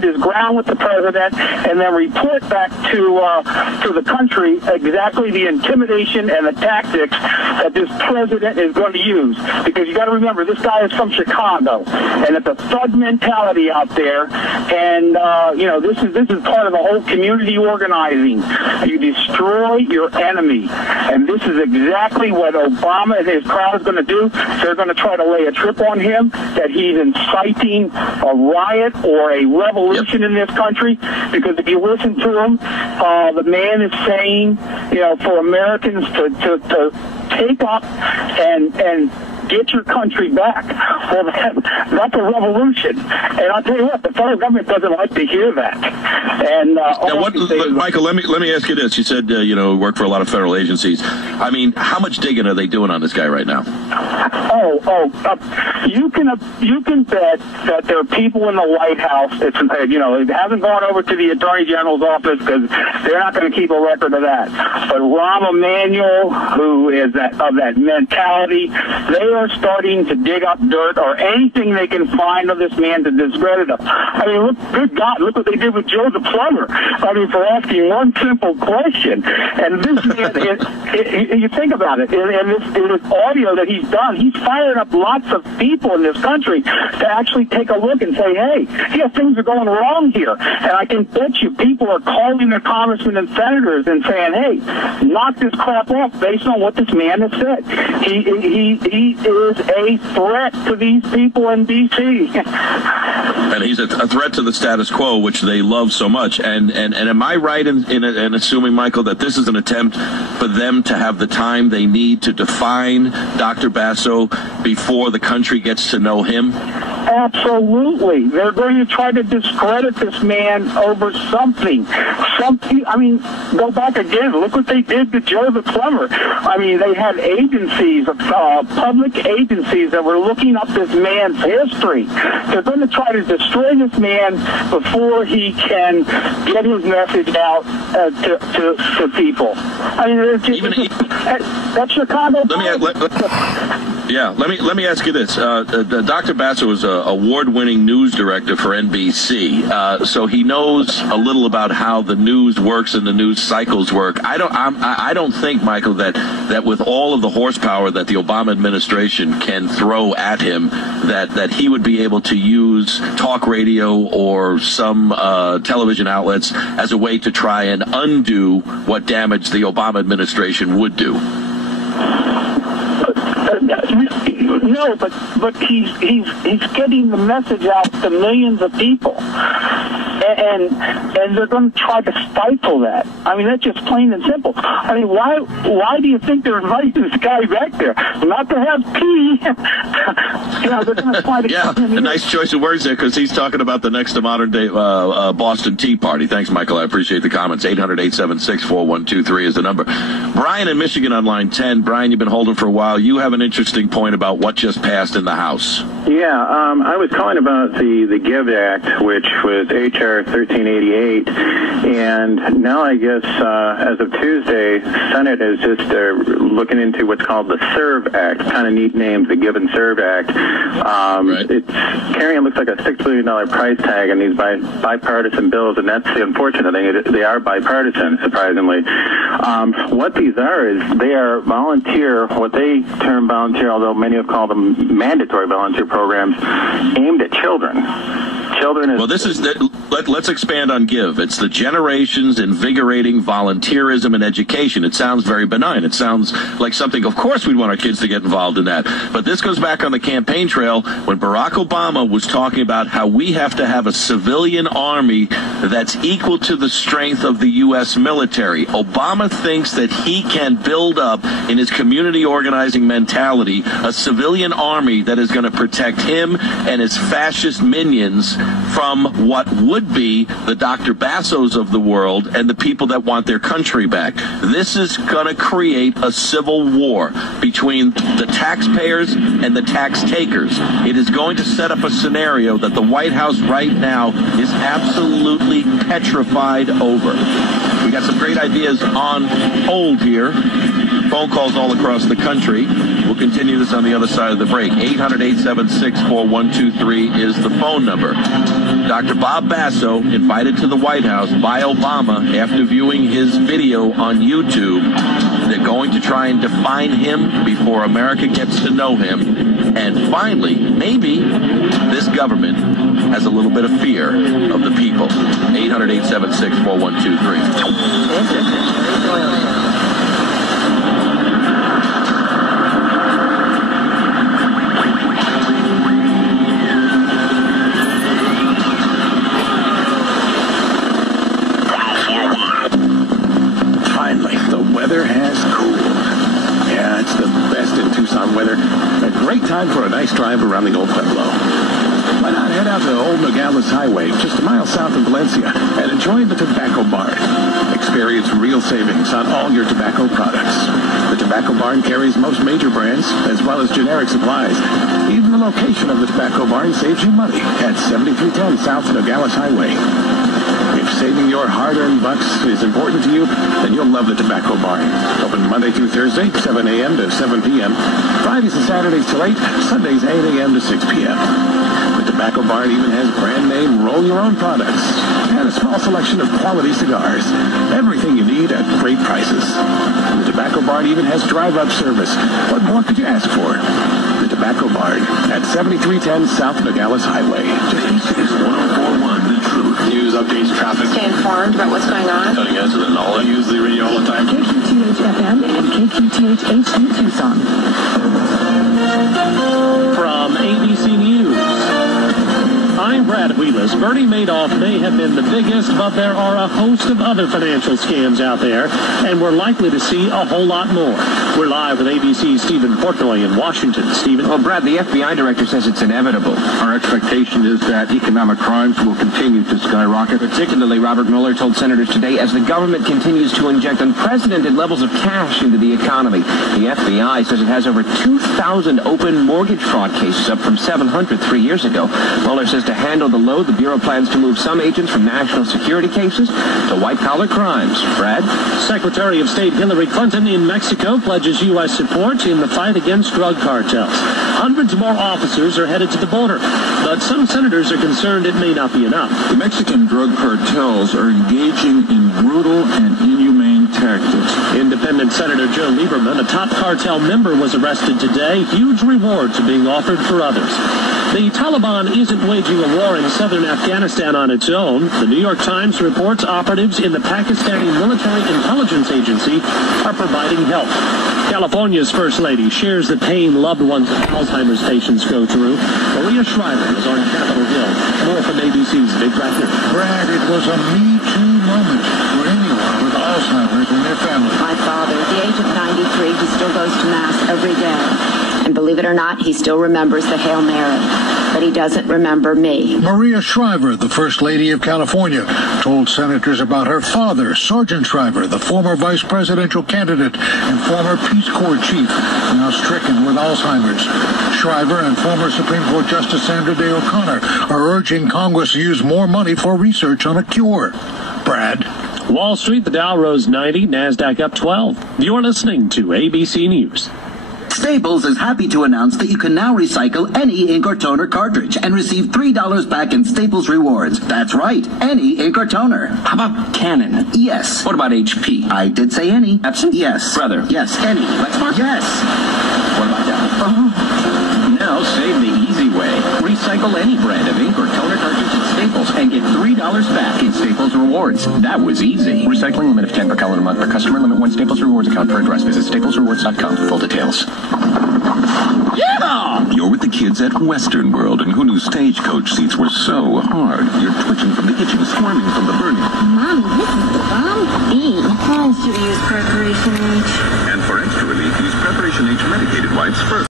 his ground with the president and then report back to the country exactly the intimidation and the tactics that this president is going to use. Because you got to remember, this guy is from Chicago, and it's a thug mentality out there. And this is part of the whole community organizing. You destroy your enemy, and this is exactly what Obama and his crowd is going to do. They're going to try to lay a trip on him that he's inciting a riot or a revolution in this country, because if you listen to him, the man is saying, for Americans to take up and get your country back. Well, that's a revolution. And I'll tell you what, the federal government doesn't like to hear that. And Michael, let me ask you this. You said work for a lot of federal agencies. I mean, how much digging are they doing on this guy right now? You can bet that there are people in the White House. It hasn't gone over to the Attorney General's office because they're not going to keep a record of that. But Rahm Emanuel, who is of that mentality, they are starting to dig up dirt or anything they can find of this man to discredit him. I mean, good God, look what they did with Joe the plumber. I mean, for asking one simple question. And this man, you think about it, in this audio that he's done, he's fired up lots of people in this country to actually take a look and say, hey, things are going wrong here. And I can bet you people are calling their congressmen and senators and saying, hey, knock this crap off based on what this man has said. He is a threat to these people in D.C. And he's a threat to the status quo, which they love so much. And am I right in assuming, Michael, that this is an attempt for them to have the time they need to define Dr. Basso before the country gets to know him? Absolutely. They're going to try to discredit this man over something. I mean, go back again. Look what they did to Joe the plumber. I mean, they had agencies, public agencies that were looking up this man's history. They're going to try to destroy this man before he can get his message out to people. I mean, that's Chicago. Let me ask you this. Dr. Basso is an award-winning news director for NBC, so he knows a little about how the news works and the news cycles work. I don't think, Michael, that with all of the horsepower that the Obama administration can throw at him, that he would be able to use talk radio or some television outlets as a way to try and undo what damage the Obama administration would do. No, but he's getting the message out to millions of people, and they're going to try to stifle that. I mean, that's just plain and simple. I mean, why do you think they're inviting this guy back there? Not to have pee. They're going to try to. Yeah, a nice choice of words there, because he's talking about the next modern day Boston Tea Party. Thanks, Michael. I appreciate the comments. 800-876-4123 is the number. Brian in Michigan on line 10. Brian, you've been holding for a while. You have an interesting point about what just passed in the House. Yeah, I was calling about the GIVE Act, which was H.R. 1388, and now I guess as of Tuesday, Senate is just looking into what's called the SERVE Act. Kind of neat name, the Give and Serve Act. Right. It's carrying, looks like a $6 billion price tag on these bipartisan bills, and that's the unfortunate thing. They are bipartisan, surprisingly. What these are is they are volunteer, what they term volunteer, although many have called them mandatory volunteer programs aimed at children. Well, this is let's expand on GIVE. It's the Generations Invigorating Volunteerism in Education. It sounds very benign. It sounds like something, of course, we'd want our kids to get involved in that. But this goes back on the campaign trail when Barack Obama was talking about how we have to have a civilian army that's equal to the strength of the U.S. military. Obama thinks that he can build up, in his community organizing mentality, a civilian army that is going to protect him and his fascist minions from what would be the Dr. Bassos of the world and the people that want their country back. This is going to create a civil war between the taxpayers and the tax takers. It is going to set up a scenario that the White House right now is absolutely petrified over. We got some great ideas on hold here. Phone calls all across the country. We'll continue this on the other side of the break. 800-876-4123 is the phone number. Dr. Bob Basso invited to the White House by Obama after viewing his video on YouTube. They're going to try and define him before America gets to know him. And finally, maybe this government has a little bit of fear of the people. 800-876-4123. Weather has cooled. Yeah, it's the best in Tucson weather. A great time for a nice drive around the Old Pueblo. Why not head out to Old Nogales Highway, just a mile south of Valencia, and enjoy the Tobacco Barn. Experience real savings on all your tobacco products. The Tobacco Barn carries most major brands, as well as generic supplies. Even the location of the Tobacco Barn saves you money at 7310 South Nogales Highway. If saving your hard-earned bucks is important to you, then you'll love the Tobacco Barn. Open Monday through Thursday, 7 a.m. to 7 p.m. Fridays and Saturdays till 8, Sundays 8 a.m. to 6 p.m. The Tobacco Barn even has brand-name roll-your-own products and a small selection of quality cigars. Everything you need at great prices. The Tobacco Barn even has drive-up service. What more could you ask for? The Tobacco Barn at 7310 South Nogales Highway. This is 1041 The Truth. News, updates, traffic. Stay informed about what's going on. Cutting edge to the knowledge. I use the radio all the time. KQTH-FM and KQTH-HD Tucson. From ABC News, I'm Brad Wheelis. Bernie Madoff may have been the biggest, but there are a host of other financial scams out there, and we're likely to see a whole lot more. We're live with ABC's Stephen Portnoy in Washington. Stephen? Well, Brad, the FBI director says it's inevitable. Our expectation is that economic crimes will continue to skyrocket. Particularly, Robert Mueller told senators today, as the government continues to inject unprecedented levels of cash into the economy. The FBI says it has over 2,000 open mortgage fraud cases, up from 700 3 years ago. Mueller says to handle the load, the Bureau plans to move some agents from national security cases to white-collar crimes. Brad? Secretary of State Hillary Clinton in Mexico pledges U.S. support in the fight against drug cartels. Hundreds more officers are headed to the border, but some senators are concerned it may not be enough. The Mexican drug cartels are engaging in brutal and inhumane tactics. Independent Senator Joe Lieberman, a top cartel member, was arrested today. Huge rewards are being offered for others. The Taliban isn't waging a war in southern Afghanistan on its own. The New York Times reports operatives in the Pakistani military intelligence agency are providing help. California's First Lady shares the pain loved ones of Alzheimer's patients go through. Maria Shriver is on Capitol Hill. More from ABC's Big Record. Brad, it was a Me Too moment for anyone with Alzheimer's in their family. My father, at the age of 93, he still goes to Mass every day. And believe it or not, he still remembers the Hail Mary. But he doesn't remember me. Maria Shriver, the First Lady of California, told senators about her father, Sergeant Shriver, the former vice presidential candidate and former Peace Corps chief, now stricken with Alzheimer's. Shriver and former Supreme Court Justice Sandra Day O'Connor are urging Congress to use more money for research on a cure. Brad? Wall Street, the Dow rose 90, NASDAQ up 12. You're listening to ABC News. Staples is happy to announce that you can now recycle any ink or toner cartridge and receive $3 back in Staples rewards. That's right, any ink or toner. How about Canon? Yes. What about HP? I did say any. Epson? Yes. Brother? Yes, any. Lexmark? Yes. What about that? Now save the easy way. Recycle any brand of ink or toner cartridge at Staples and get $3 back in Staples rewards. That was easy. Recycling limit of 10 per calendar month per customer. Limit 1 Staples rewards account per address. Visit staplesrewards.com for full details. Yeah! You're with the kids at Western World, and who knew stagecoach seats were so hard? You're twitching from the itching, squirming from the burning. Mommy, this is fun.